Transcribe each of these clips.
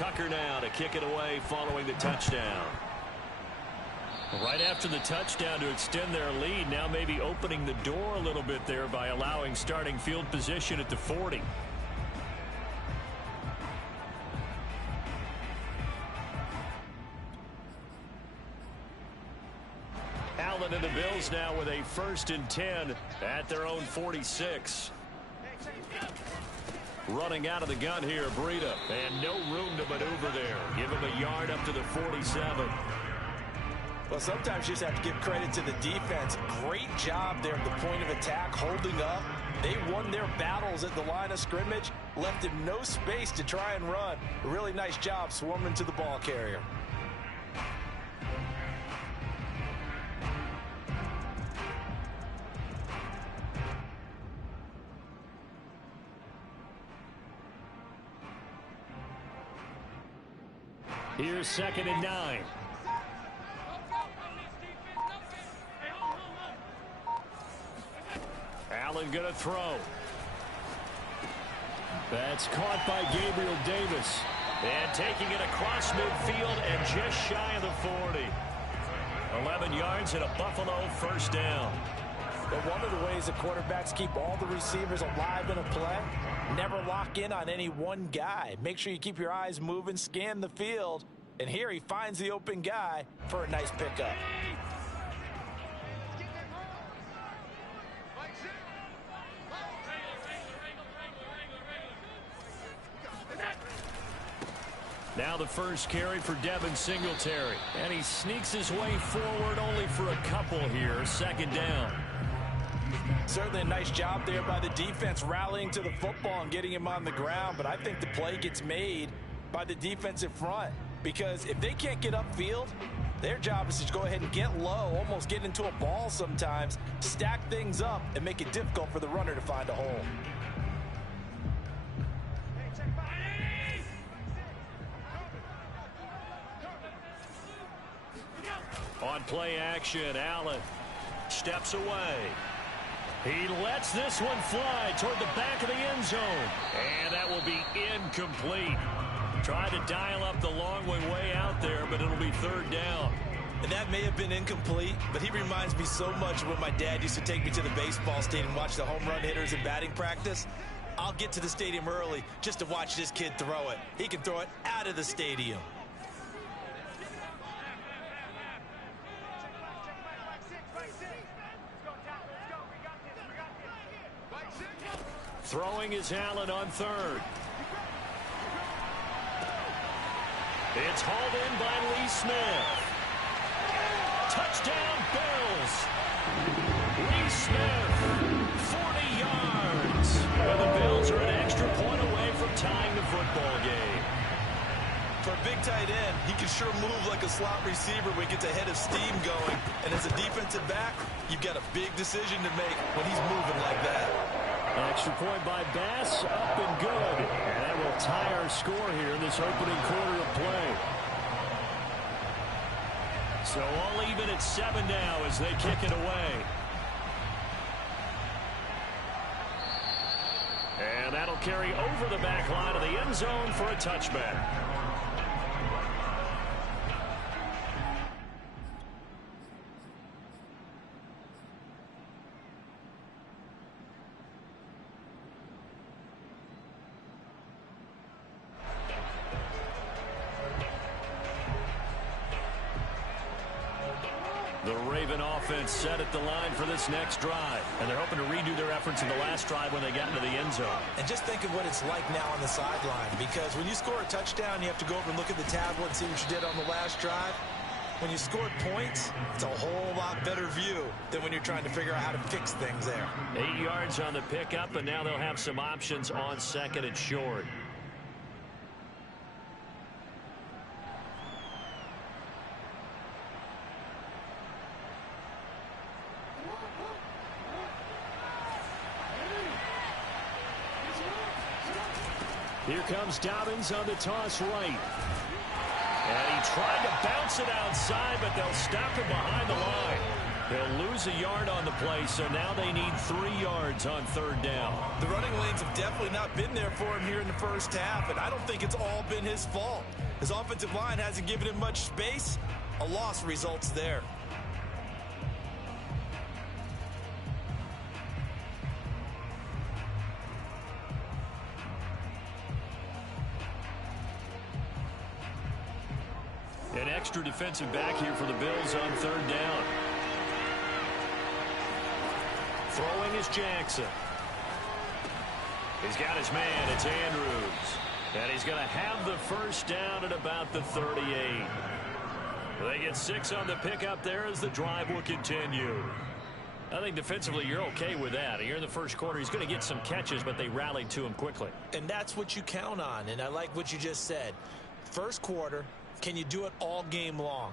Tucker now to kick it away following the touchdown. Right after the touchdown to extend their lead, now maybe opening the door a little bit there by allowing starting field position at the 40. Allen and the Bills now with a 1st and 10 at their own 46. Running out of the gun here, Breida, and no room to maneuver there. Give him a yard up to the 47. Well, sometimes you just have to give credit to the defense. Great job there at the point of attack, holding up. They won their battles at the line of scrimmage, left him no space to try and run. A really nice job swarming to the ball carrier. Here's 2nd and 9. Allen going to throw. That's caught by Gabriel Davis. And taking it across midfield and just shy of the 40. 11 yards and a Buffalo 1st down. But one of the ways the quarterbacks keep all the receivers alive in a play, never lock in on any one guy. Make sure you keep your eyes moving, scan the field, and here he finds the open guy for a nice pickup. Now the first carry for Devin Singletary. And he sneaks his way forward only for a couple here. 2nd down. Certainly a nice job there by the defense rallying to the football and getting him on the ground. But I think the play gets made by the defensive front. Because if they can't get upfield, their job is to go ahead and get low, almost get into a ball sometimes, stack things up, and make it difficult for the runner to find a hole. On play action, Allen steps away. He lets this one fly toward the back of the end zone. And that will be incomplete. Tried to dial up the long way out there, but it'll be 3rd down. And that may have been incomplete, but he reminds me so much of when my dad used to take me to the baseball stadium and watch the home run hitters in batting practice. I'll get to the stadium early just to watch this kid throw it. He can throw it out of the stadium. Throwing is Allen on 3rd. It's hauled in by Lee Smith. Touchdown, Bills. Lee Smith, 40 yards. Well, the Bills are an extra point away from tying the football game. For a big tight end, he can sure move like a slot receiver when he gets a head of steam going. And as a defensive back, you've got a big decision to make when he's moving like that. Extra point by Bass, up and good. And that will tie our score here in this opening quarter of play. So all even at 7 now as they kick it away. And that'll carry over the back line of the end zone for a touchback. The Raven offense set at the line for this next drive. And they're hoping to redo their efforts in the last drive when they got into the end zone. And just think of what it's like now on the sideline. Because when you score a touchdown, you have to go over and look at the tablet and see what you did on the last drive. When you scored points, it's a whole lot better view than when you're trying to figure out how to fix things there. 8 yards on the pickup, and now they'll have some options on 2nd and short. Here comes Dobbins on the toss right. And he tried to bounce it outside, but they'll stop him behind the line. He'll lose a yard on the play, so now they need 3 yards on 3rd down. The running lanes have definitely not been there for him here in the first half, and I don't think it's all been his fault. His offensive line hasn't given him much space. A loss results there. An extra defensive back here for the Bills on 3rd down. Throwing is Jackson. He's got his man. It's Andrews. And he's going to have the first down at about the 38. They get 6 on the pickup there as the drive will continue. I think defensively you're okay with that. Here in the first quarter, he's going to get some catches, but they rallied to him quickly. And that's what you count on, and I like what you just said. First quarter, can you do it all game long?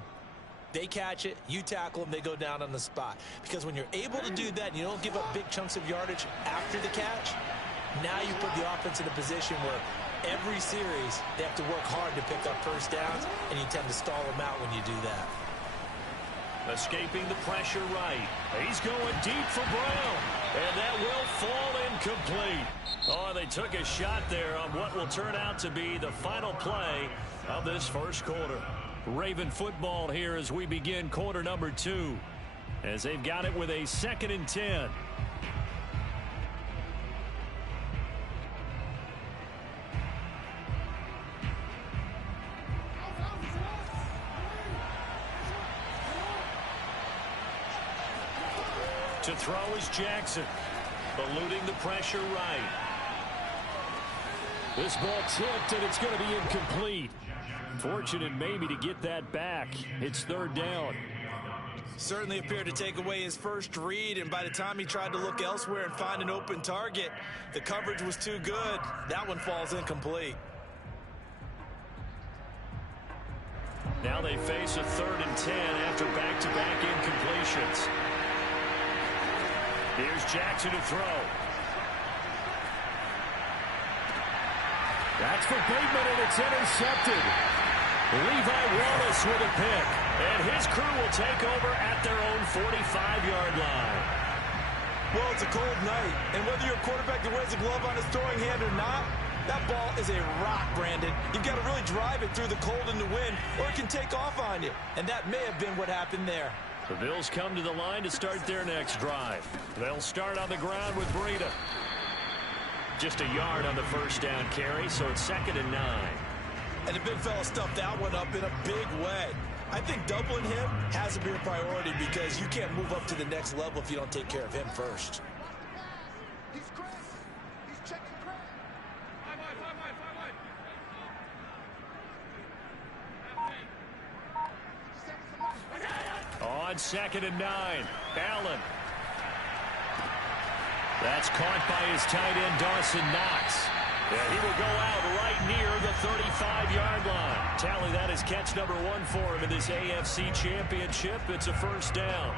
They catch it, you tackle them, they go down on the spot. Because when you're able to do that and you don't give up big chunks of yardage after the catch, now you put the offense in a position where every series they have to work hard to pick up first downs, and you tend to stall them out when you do that. Escaping the pressure right. He's going deep for Brown. And that will fall incomplete. Oh, they took a shot there on what will turn out to be the final play of this first quarter. Raven football here as we begin quarter number 2. As they've got it with a 2nd and 10. To throw is Jackson, eluding the pressure right. This ball tipped, and it's going to be incomplete. Fortunate maybe to get that back. It's 3rd down. Certainly appeared to take away his first read, and by the time he tried to look elsewhere and find an open target, the coverage was too good. That one falls incomplete. Now they face a 3rd and 10 after back-to-back incompletions. Here's Jackson to throw. That's for Bateman, and it's intercepted. Levi Wallace with a pick. And his crew will take over at their own 45-yard line. Well, it's a cold night, and whether you're a quarterback that wears a glove on his throwing hand or not, that ball is a rock, Brandon. You've got to really drive it through the cold and the wind, or it can take off on you. And that may have been what happened there. The Bills come to the line to start their next drive. They'll start on the ground with Breida. Just a yard on the first down carry, so it's 2nd and 9. And the big fella stuffed that one up in a big way. I think doubling him has to be a priority because you can't move up to the next level if you don't take care of him first. He's crazy. He's checking crazy. On 2nd and 9, Allen. That's caught by his tight end, Dawson Knox. And he will go out right near the 35-yard line. Tally that is catch number 1 for him in this AFC Championship. It's a first down.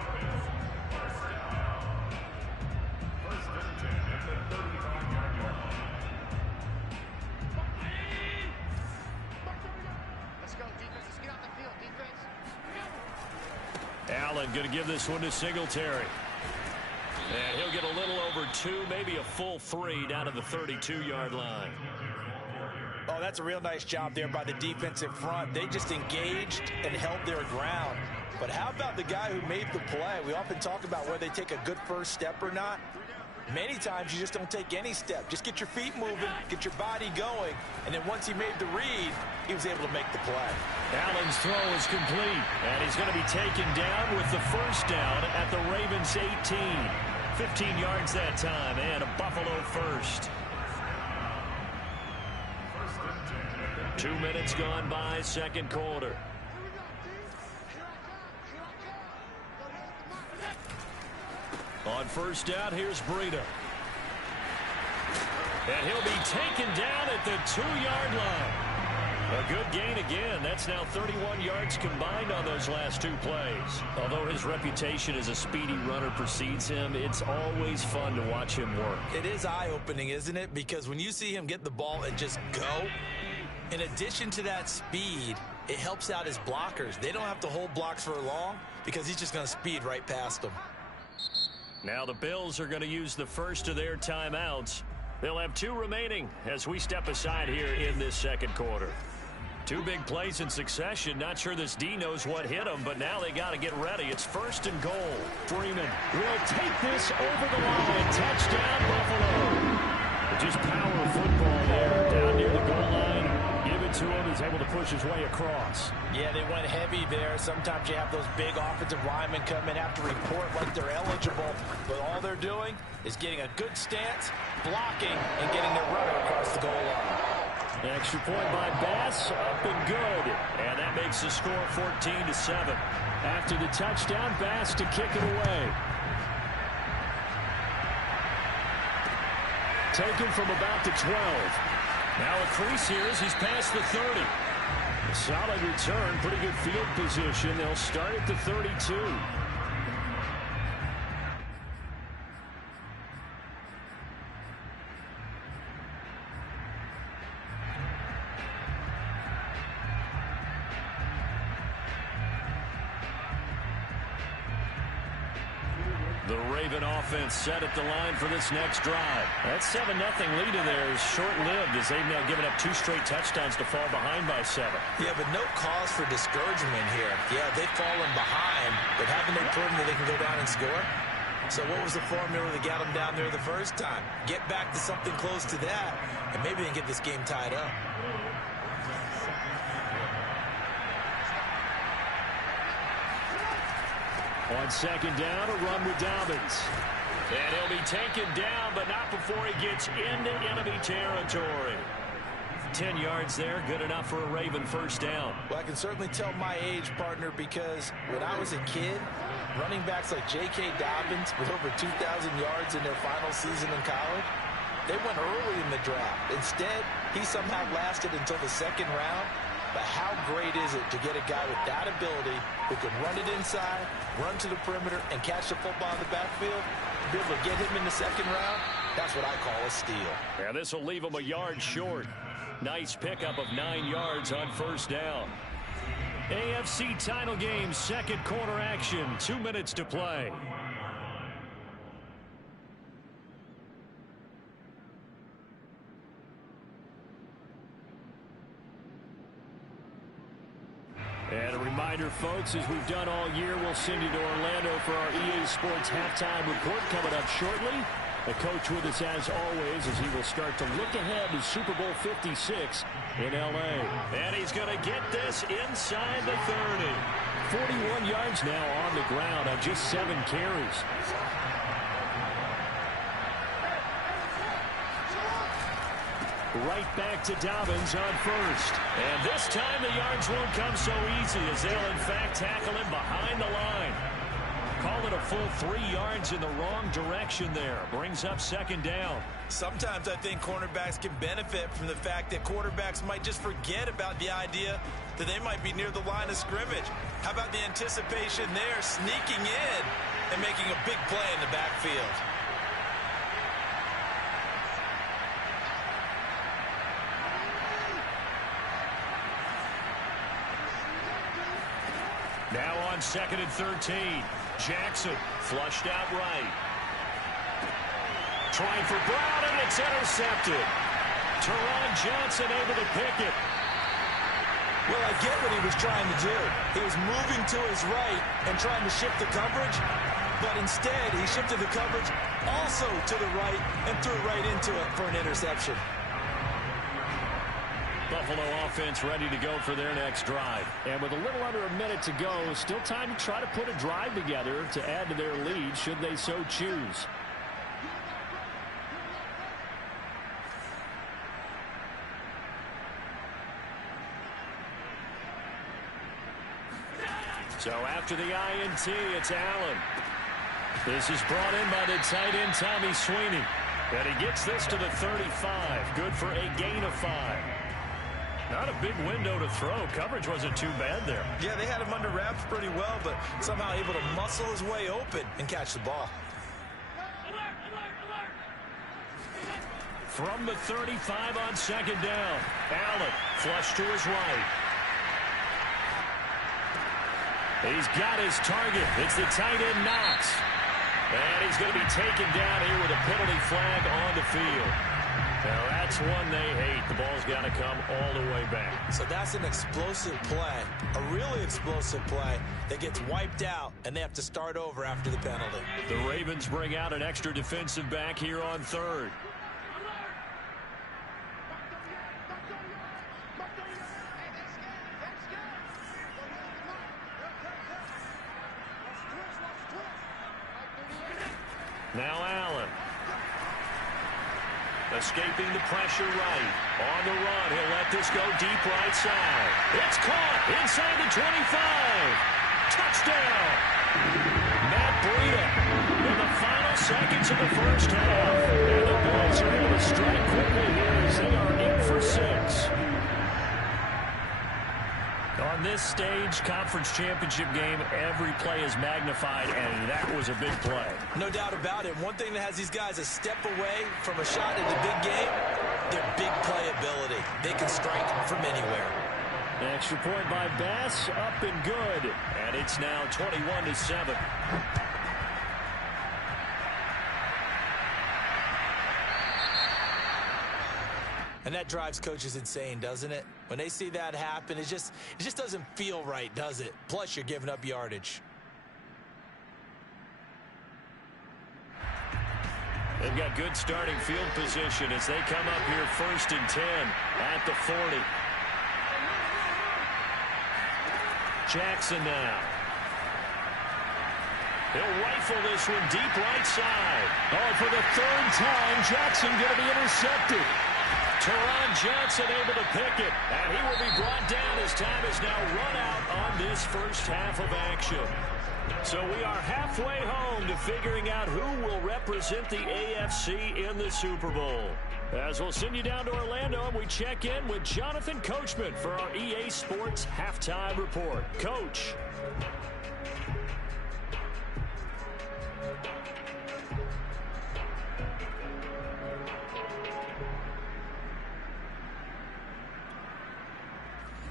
Allen going to give this one to Singletary. And he'll get a little over 2, maybe a full 3 down to the 32-yard line. Oh, that's a real nice job there by the defensive front. They just engaged and held their ground. But how about the guy who made the play? We often talk about whether they take a good first step or not. Many times you just don't take any step. Just get your feet moving, get your body going, and then once he made the read, he was able to make the play. Allen's throw is complete, and he's going to be taken down with the first down at the Ravens 18. 15 yards that time, and a Buffalo first. 2 minutes gone by, second quarter. On first down, here's Breida. And he'll be taken down at the 2-yard line. A good gain again. That's now 31 yards combined on those last 2 plays. Although his reputation as a speedy runner precedes him, it's always fun to watch him work. It is eye-opening, isn't it? Because when you see him get the ball and just go, in addition to that speed, it helps out his blockers. They don't have to hold blocks for long because he's just going to speed right past them. Now the Bills are going to use the first of their timeouts. They'll have 2 remaining as we step aside here in this second quarter. 2 big plays in succession. Not sure this D knows what hit them, but now they got to get ready. It's 1st and goal. Freeman will take this over the line. Touchdown, Buffalo. Just power football there down near the goal line. Give it to him. He's able to push his way across. Yeah, they went heavy there. Sometimes you have those big offensive linemen come in, have to report like they're eligible, but all they're doing is getting a good stance, blocking, and getting their runner across the goal line. Extra point by Bass, up and good. And that makes the score 14-7. After the touchdown, Bass to kick it away. Taken from about the 12. Now a crease here as he's past the 30. A solid return, pretty good field position. They'll start at the 32. The Raven offense set at the line for this next drive. That 7-0 lead of theirs short-lived as they've now given up 2 straight touchdowns to fall behind by 7. Yeah, but no cause for discouragement here. Yeah, they've fallen behind, but haven't they proven that they can go down and score? So what was the formula that got them down there the first time? Get back to something close to that, and maybe they can get this game tied up. On 2nd down, a run with Dobbins. And he'll be taken down, but not before he gets into enemy territory. 10 yards there, good enough for a Raven first down. Well, I can certainly tell my age, partner, because when I was a kid, running backs like J.K. Dobbins with over 2,000 yards in their final season in college, they went early in the draft. Instead, he somehow lasted until the 2nd round. But how great is it to get a guy with that ability who can run it inside, run to the perimeter, and catch the football in the backfield? To be able to get him in the 2nd round, that's what I call a steal. Yeah, this will leave him a yard short. Nice pickup of 9 yards on first down. AFC title game, second quarter action. 2 minutes to play. And a reminder, folks, as we've done all year, we'll send you to Orlando for our EA Sports halftime report coming up shortly. The coach with us as always as he will start to look ahead to Super Bowl 56 in L.A. And he's going to get this inside the 30. 41 yards now on the ground on just 7 carries. Right back to Dobbins on first. And this time the yards won't come so easy as they'll in fact tackle him behind the line. Call it a full 3 yards in the wrong direction there. Brings up 2nd down. Sometimes I think cornerbacks can benefit from the fact that quarterbacks might just forget about the idea that they might be near the line of scrimmage. How about the anticipation there, sneaking in and making a big play in the backfield? Now on 2nd and 13. Jackson flushed out right. Trying for Brown, and it's intercepted. Teron Johnson able to pick it. Well, I get what he was trying to do. He was moving to his right and trying to shift the coverage, but instead he shifted the coverage also to the right and threw right into it for an interception. Buffalo offense ready to go for their next drive. And with a little under a minute to go, still time to try to put a drive together to add to their lead should they so choose. So after the INT, it's Allen. This is brought in by the tight end, Tommy Sweeney. And he gets this to the 35. Good for a gain of 5. Not a big window to throw. Coverage wasn't too bad there. Yeah, they had him under wraps pretty well, but somehow able to muscle his way open and catch the ball. From the 35 on 2nd down. Allen flush to his right. He's got his target. It's the tight end Knox. And he's going to be taken down here with a penalty flag on the field. Now that's one they hate. The ball's got to come all the way back. So that's an explosive play, a really explosive play that gets wiped out, and they have to start over after the penalty. The Ravens bring out an extra defensive back here on third. Now Allen. Escaping the pressure right. On the run, he'll let this go deep right side. It's caught inside the 25. Touchdown. Matt Breida in the final seconds of the first half. And the Bills are able to strike quickly here as they are in for 6. On this stage, conference championship game, every play is magnified, and that was a big play. No doubt about it. One thing that has these guys a step away from a shot in the big game, their big playability. They can strike from anywhere. Extra point by Bass, up and good. And it's now 21-7. And that drives coaches insane, doesn't it? When they see that happen, it just doesn't feel right, does it? Plus, you're giving up yardage. They've got good starting field position as they come up here 1st and 10 at the 40. Jackson now. He'll rifle this one deep right side. Oh, for the 3rd time, Jackson going to be intercepted. Teron Johnson able to pick it, and he will be brought down as time is now run out on this first half of action. So we are halfway home to figuring out who will represent the AFC in the Super Bowl. As we'll send you down to Orlando, and we check in with Jonathan Coachman for our EA Sports Halftime Report. Coach.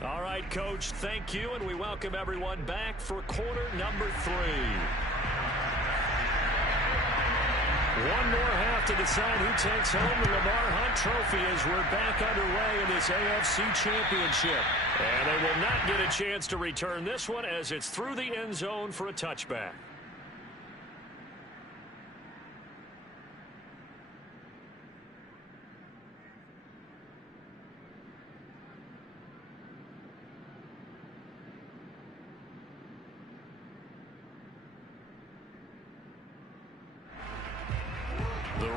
All right, Coach, thank you, and we welcome everyone back for quarter number 3. One more half to decide who takes home the Lamar Hunt Trophy as we're back underway in this AFC Championship. And they will not get a chance to return this one as it's through the end zone for a touchback.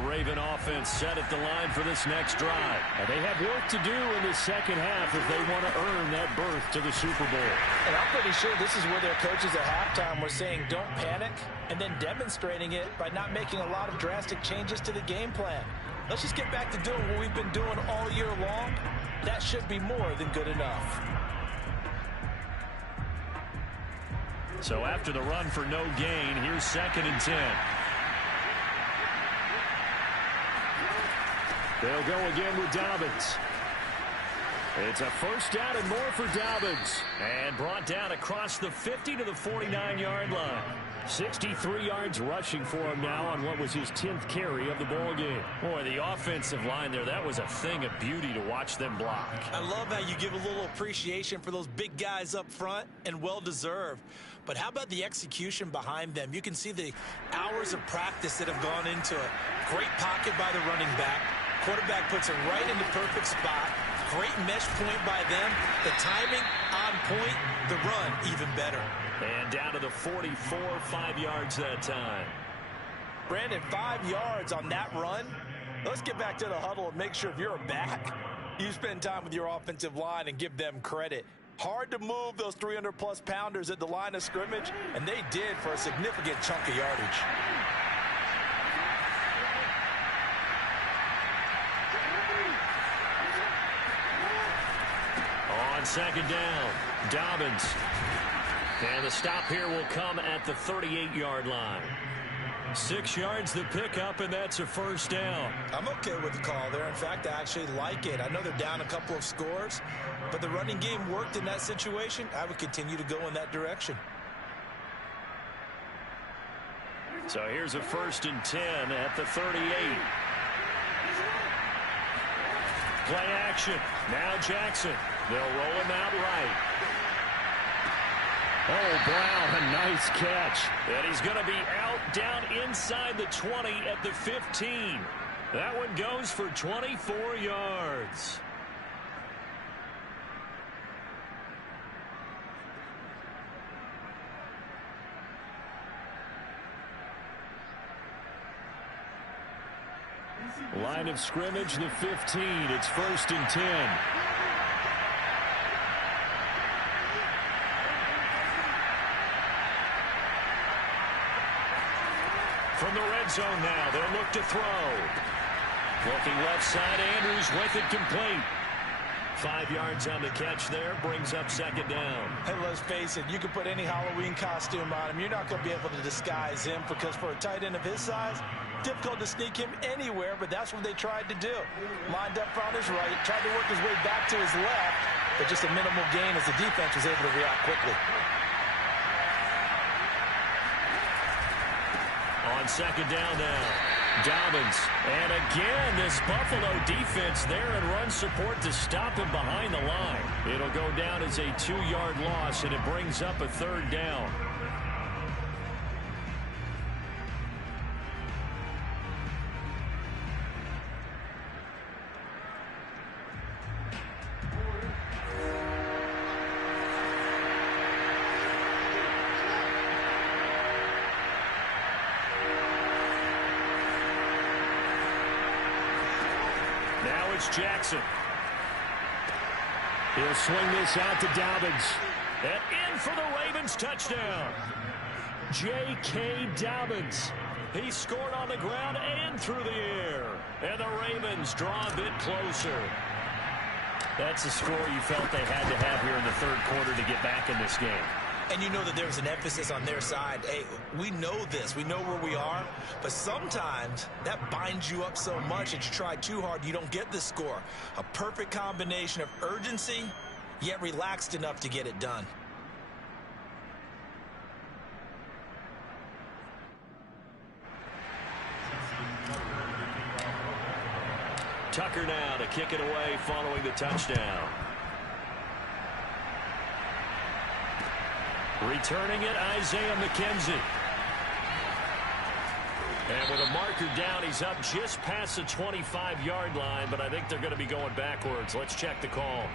Raven offense set at the line for this next drive. And they have work to do in the second half if they want to earn that berth to the Super Bowl. And I'm pretty sure this is where their coaches at halftime were saying don't panic, and then demonstrating it by not making a lot of drastic changes to the game plan. Let's just get back to doing what we've been doing all year long. That should be more than good enough. So after the run for no gain, here's 2nd and 10. They'll go again with Dobbins. It's a first down and more for Dobbins. And brought down across the 50 to the 49-yard line. 63 yards rushing for him now on what was his 10th carry of the ball game. Boy, the offensive line there, that was a thing of beauty to watch them block. I love how you give a little appreciation for those big guys up front, and well-deserved. But how about the execution behind them? You can see the hours of practice that have gone into it. Great pocket by the running back. Quarterback puts it right in the perfect spot. Great mesh point by them. The timing on point. The run even better. And down to the 44, 5 yards that time. Brandon, 5 yards on that run. Let's get back to the huddle and make sure if you're a back, you spend time with your offensive line and give them credit. Hard to move those 300-plus pounders at the line of scrimmage, and they did for a significant chunk of yardage. On 2nd down, Dobbins. And the stop here will come at the 38-yard line. 6 yards the pickup, and that's a first down. I'm okay with the call there. In fact, I actually like it. I know they're down a couple of scores, but the running game worked in that situation. I would continue to go in that direction. So here's a 1st and 10 at the 38. Play action. Now Jackson. They'll roll him out right. Oh, Brown, a nice catch. And he's going to be out down inside the 20 at the 15. That one goes for 24 yards. Line of scrimmage, the 15. It's 1st and 10. From the red zone now, they'll look to throw. Looking left side, Andrews with it complete. 5 yards on the catch there, brings up 2nd down. Hey, let's face it, you can put any Halloween costume on him. You're not going to be able to disguise him because for a tight end of his size, difficult to sneak him anywhere, but that's what they tried to do. Lined up on his right, tried to work his way back to his left, but just a minimal gain as the defense was able to react quickly. On 2nd down now, Dobbins. And again, this Buffalo defense there in run support to stop him behind the line. It'll go down as a 2-yard loss, and it brings up a 3rd down. Jackson. He'll swing this out to Dobbins. And in for the Ravens touchdown. J.K. Dobbins. He scored on the ground and through the air. And the Ravens draw a bit closer. That's the score you felt they had to have here in the 3rd quarter to get back in this game. And you know that there's an emphasis on their side. Hey, we know this. We know where we are. But sometimes that binds you up so much that you try too hard, you don't get the score. A perfect combination of urgency, yet relaxed enough to get it done. Tucker now to kick it away following the touchdown. Returning it, Isaiah McKenzie. And with a marker down, he's up just past the 25-yard line, but I think they're going to be going backwards. Let's check the call.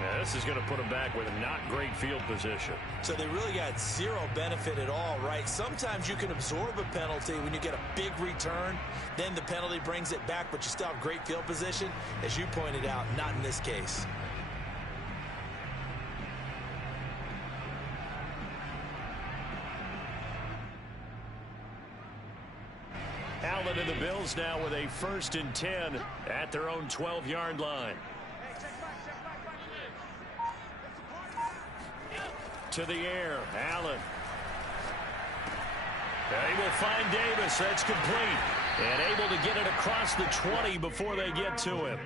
Now, this is going to put them back with a not great field position. So they really got zero benefit at all, right? Sometimes you can absorb a penalty when you get a big return. Then the penalty brings it back, but you still have great field position. As you pointed out, not in this case. Allen and the Bills now with a 1st and 10 at their own 12-yard line. To the air, Allen. They will find Davis. That's complete. And able to get it across the 20 before they get to him.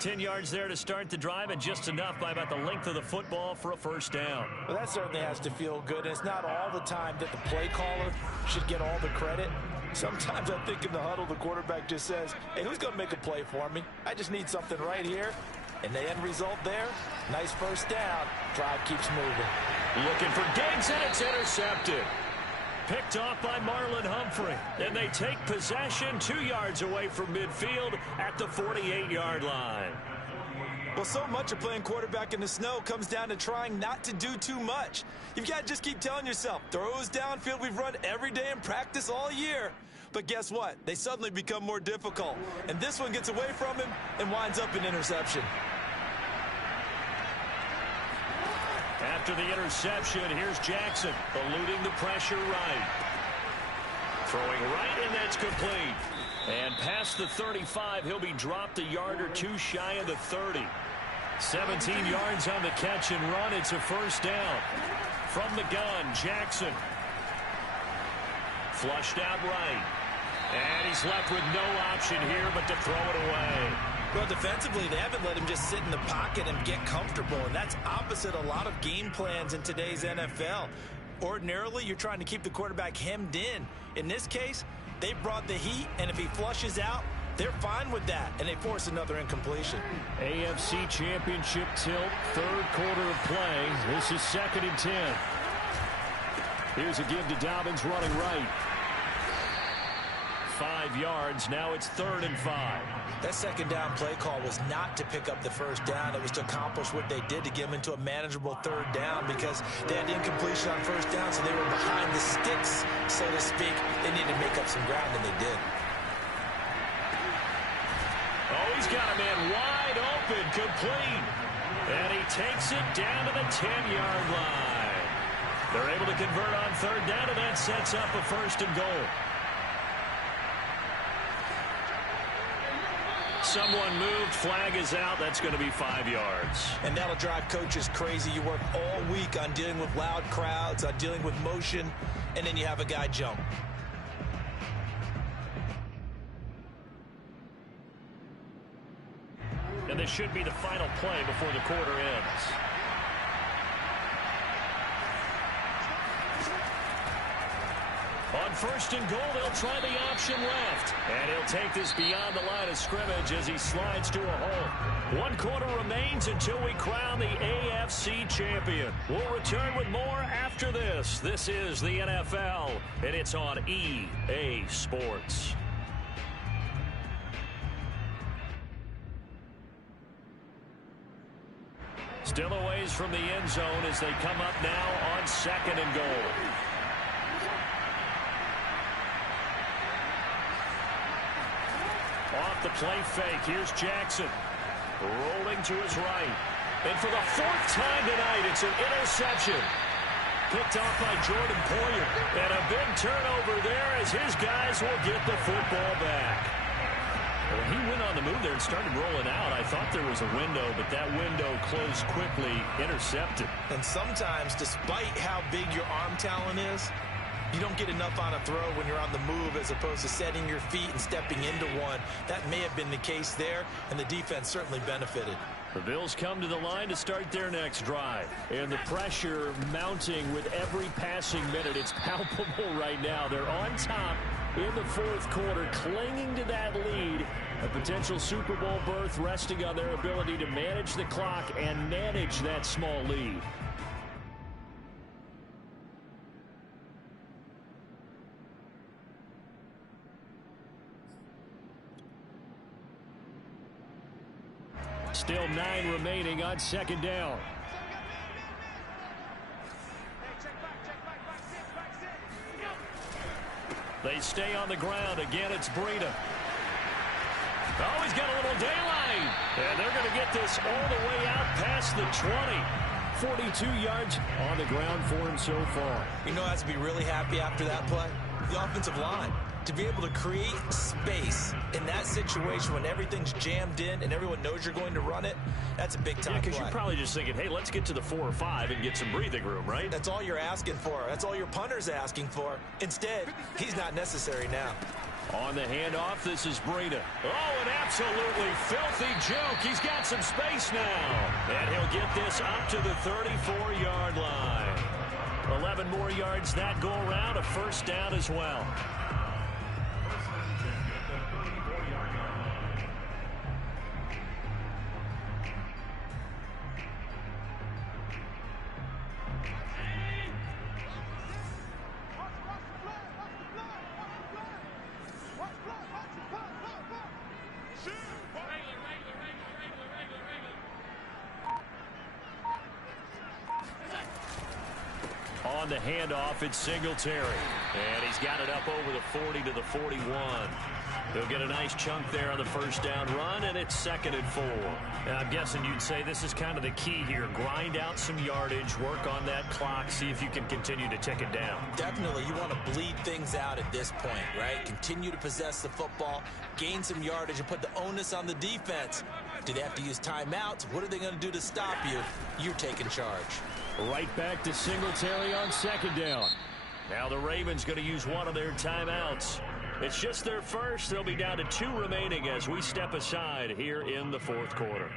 10 yards there to start the drive, and just enough by about the length of the football for a 1st down. Well, that certainly has to feel good. And it's not all the time that the play caller should get all the credit. Sometimes I think in the huddle, the quarterback just says, hey, who's going to make a play for me? I just need something right here. And the end result there, nice 1st down. Drive keeps moving. Looking for Diggs, and it's intercepted. Picked off by Marlon Humphrey. And they take possession 2 yards away from midfield at the 48-yard line. Well, so much of playing quarterback in the snow comes down to trying not to do too much. You've got to just keep telling yourself, throws downfield we've run every day in practice all year. But guess what? They suddenly become more difficult. And this one gets away from him and winds up an interception. After the interception, here's Jackson, eluding the pressure right. Throwing right, and that's complete. And past the 35, he'll be dropped a yard or two shy of the 30. 17 yards on the catch and run. It's a 1st down. From the gun, Jackson. Flushed out right. And he's left with no option here but to throw it away. Well, defensively, they haven't let him just sit in the pocket and get comfortable, and that's opposite a lot of game plans in today's NFL. Ordinarily, you're trying to keep the quarterback hemmed in. In this case, they brought the heat, and if he flushes out, they're fine with that, and they force another incompletion. AFC Championship tilt, third quarter of play. This is 2nd and 10. Here's a give to Dobbins running right. 5 yards. Now it's 3rd and 5. That second down play call was not to pick up the first down. It was to accomplish what they did, to get them into a manageable 3rd down, because they had incompletion on first down, so they were behind the sticks, so to speak. They needed to make up some ground, and they did. Oh, he's got a man wide open, complete. And he takes it down to the 10-yard line. They're able to convert on 3rd down, and that sets up a 1st and goal. Someone moved, flag is out. That's going to be 5 yards. And that'll drive coaches crazy. You work all week on dealing with loud crowds, on dealing with motion, and then you have a guy jump. And this should be the final play before the quarter ends. On 1st and goal, they'll try the option left. And he'll take this beyond the line of scrimmage as he slides to a hole. 1 quarter remains until we crown the AFC champion. We'll return with more after this. This is the NFL, and it's on EA Sports. Still a ways from the end zone as they come up now on 2nd and goal. Off the play fake, here's Jackson. Rolling to his right. And for the 4th time tonight, it's an interception. Picked off by Jordan Poyer. And a big turnover there as his guys will get the football back. Well, he went on the move there and started rolling out. I thought there was a window, but that window closed quickly, intercepted. And sometimes, despite how big your arm talent is, you don't get enough on a throw when you're on the move as opposed to setting your feet and stepping into one. That may have been the case there, and the defense certainly benefited. The Bills come to the line to start their next drive. And the pressure mounting with every passing minute. It's palpable right now. They're on top in the 4th quarter, clinging to that lead. A potential Super Bowl berth resting on their ability to manage the clock and manage that small lead. Still 9 remaining on 2nd down. They stay on the ground. Again, it's Breida. Oh, he's got a little daylight. And they're going to get this all the way out past the 20. 42 yards on the ground for him so far. You know, has to be really happy after that play. The offensive line. To be able to create space in that situation when everything's jammed in and everyone knows you're going to run it, that's a big-time play. Because you're probably just thinking, hey, let's get to the 4 or 5 and get some breathing room, right? That's all you're asking for. That's all your punter's asking for. Instead, he's not necessary now. On the handoff, this is Breida. Oh, an absolutely filthy juke. He's got some space now. And he'll get this up to the 34-yard line. 11 more yards that go around, a 1st down as well. On the handoff, it's Singletary. And he's got it up over the 40 to the 41. He'll get a nice chunk there on the 1st down run, and it's 2nd and 4. And I'm guessing you'd say this is kind of the key here. Grind out some yardage, work on that clock, see if you can continue to tick it down. Definitely, you want to bleed things out at this point, right? Continue to possess the football, gain some yardage, and put the onus on the defense. Do they have to use timeouts? What are they going to do to stop you? You're taking charge. Right back to Singletary on 2nd down. Now the Ravens going to use one of their timeouts. It's just their first. They'll be down to 2 remaining as we step aside here in the 4th quarter.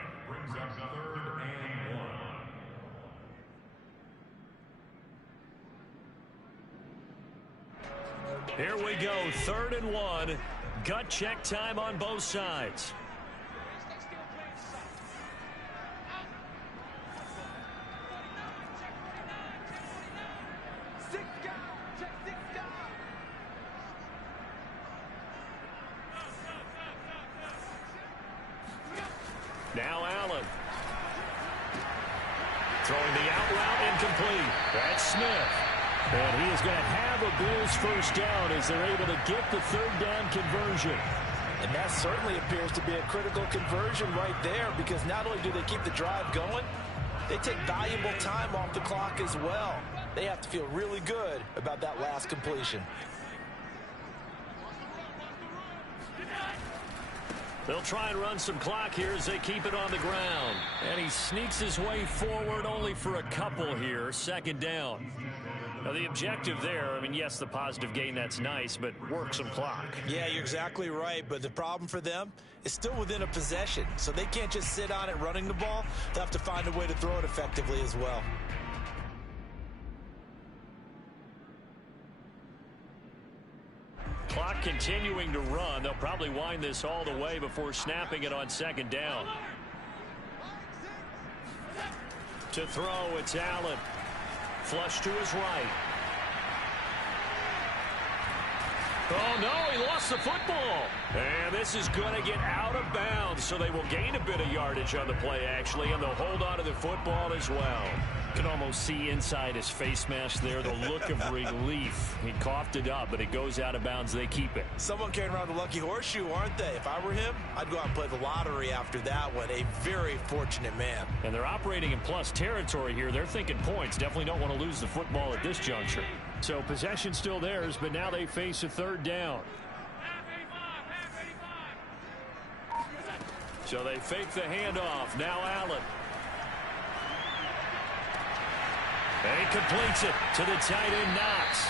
Here we go, 3rd and 1. Gut check time on both sides. Now Allen. Throwing the out route incomplete. That's Smith. And he is going to have a Bills first down as they're able to get the 3rd down conversion. And that certainly appears to be a critical conversion right there, because not only do they keep the drive going, they take valuable time off the clock as well. They have to feel really good about that last completion. They'll try and run some clock here as they keep it on the ground. And he sneaks his way forward only for a couple here. 2nd down. Now, the objective there, I mean, yes, the positive gain, that's nice, but work some clock. Yeah, you're exactly right, but the problem for them is still within a possession, so they can't just sit on it running the ball. They'll have to find a way to throw it effectively as well. Clock continuing to run. They'll probably wind this all the way before snapping it on 2nd down. To throw, it's Allen. Flush to his right. Oh, no, he lost the football. And this is going to get out of bounds, so they will gain a bit of yardage on the play, actually, and they'll hold on to the football as well. You can almost see inside his face mask there the look of relief. He coughed it up, but it goes out of bounds. They keep it. Someone carrying around the lucky horseshoe, aren't they? If I were him, I'd go out and play the lottery after that one. A very fortunate man. And they're operating in plus territory here. They're thinking points. Definitely don't want to lose the football at this juncture. So possession still theirs, but now they face a 3rd down. So they fake the handoff. Now Allen. And he completes it to the tight end, Knox.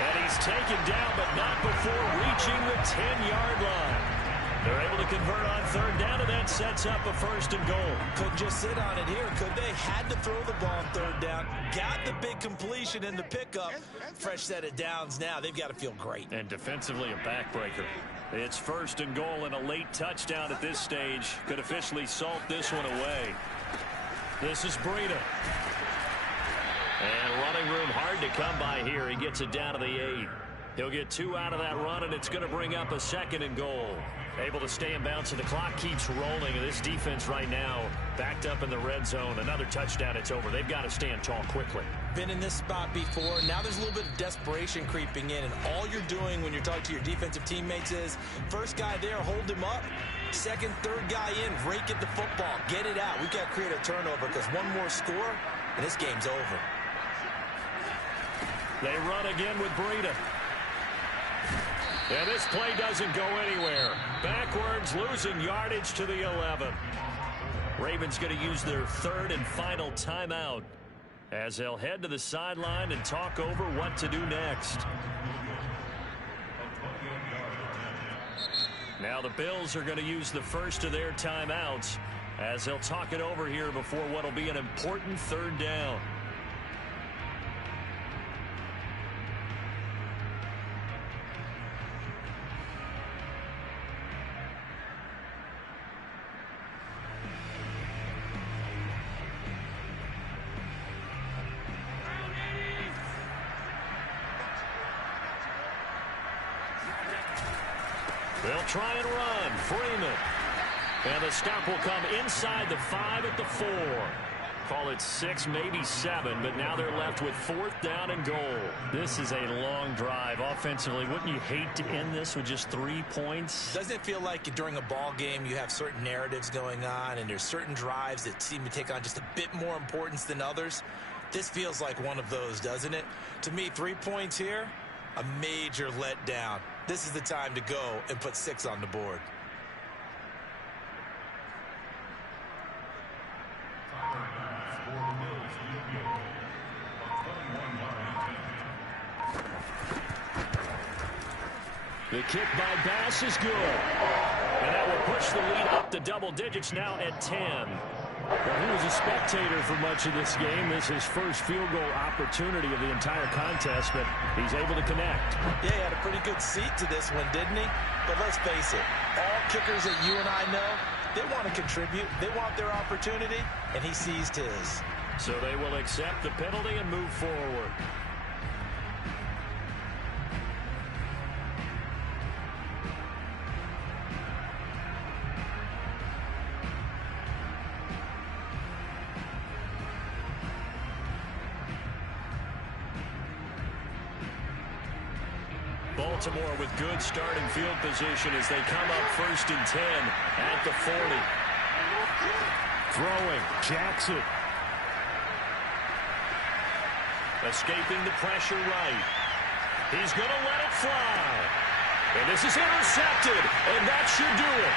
And he's taken down, but not before reaching the 10-yard line. They're able to convert on 3rd down, and that sets up a 1st and goal. Couldn't just sit on it here, could they? Had to throw the ball on 3rd down. Got the big completion in the pickup. Fresh set of downs now. They've got to feel great. And defensively a backbreaker. It's 1st and goal, and a late touchdown at this stage could officially salt this one away. This is Breida. And running room hard to come by here. He gets it down to the 8. He'll get 2 out of that run, and it's going to bring up a 2nd and goal. Able to stay in bounds, so the clock keeps rolling. And this defense right now backed up in the red zone. Another touchdown, it's over. They've got to stand tall quickly. Been in this spot before. Now there's a little bit of desperation creeping in, and all you're doing when you're talking to your defensive teammates is, first guy there, hold him up. 2nd, 3rd guy in, rake at the football. Get it out. We've got to create a turnover, because one more score, and this game's over. They run again with Breida. And this play doesn't go anywhere. Backwards, losing yardage to the 11. Ravens going to use their 3rd and final timeout as they'll head to the sideline and talk over what to do next. Now the Bills are going to use the first of their timeouts as they'll talk it over here before what will be an important 3rd down. They'll try and run. Freeman. And the stop will come inside the 5 at the 4. Call it 6, maybe 7, but now they're left with 4th down and goal. This is a long drive offensively. Wouldn't you hate to end this with just 3 points? Doesn't it feel like during a ball game you have certain narratives going on, and there's certain drives that seem to take on just a bit more importance than others? This feels like one of those, doesn't it? To me, 3 points here, a major letdown. This is the time to go and put 6 on the board. The kick by Bass is good. And that will push the lead up to double digits now at 10. Well, he was a spectator for much of this game. This is his first field goal opportunity of the entire contest, but he's able to connect. Yeah, he had a pretty good seat to this one, didn't he? But let's face it, all kickers that you and I know, they want to contribute. They want their opportunity, and he seized his. So they will accept the penalty and move forward. Baltimore with good starting field position as they come up 1st and 10 at the 40. Throwing, Jackson. Escaping the pressure right. He's going to let it fly. And this is intercepted, and that should do it.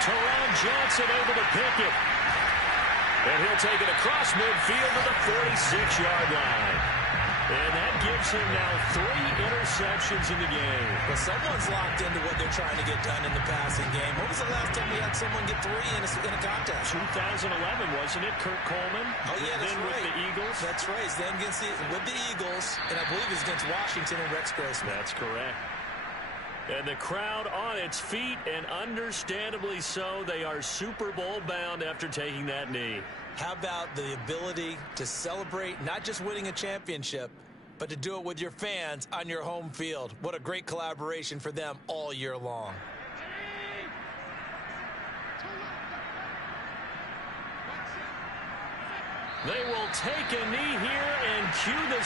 Teron Johnson able to pick it. And he'll take it across midfield to the 46-yard line. And that gives him now 3 interceptions in the game. Well, someone's locked into what they're trying to get done in the passing game. When was the last time we had someone get 3 in a contest? 2011, wasn't it, Kurt Coleman? Oh, yeah, that's then right. with the Eagles. That's right. He's then with the Eagles, and I believe it's against Washington and Rex Grossman. That's correct. And the crowd on its feet, and understandably so. They are Super Bowl bound after taking that knee. How about the ability to celebrate not just winning a championship, but to do it with your fans on your home field? What a great collaboration for them all year long. They will take a knee here and cue the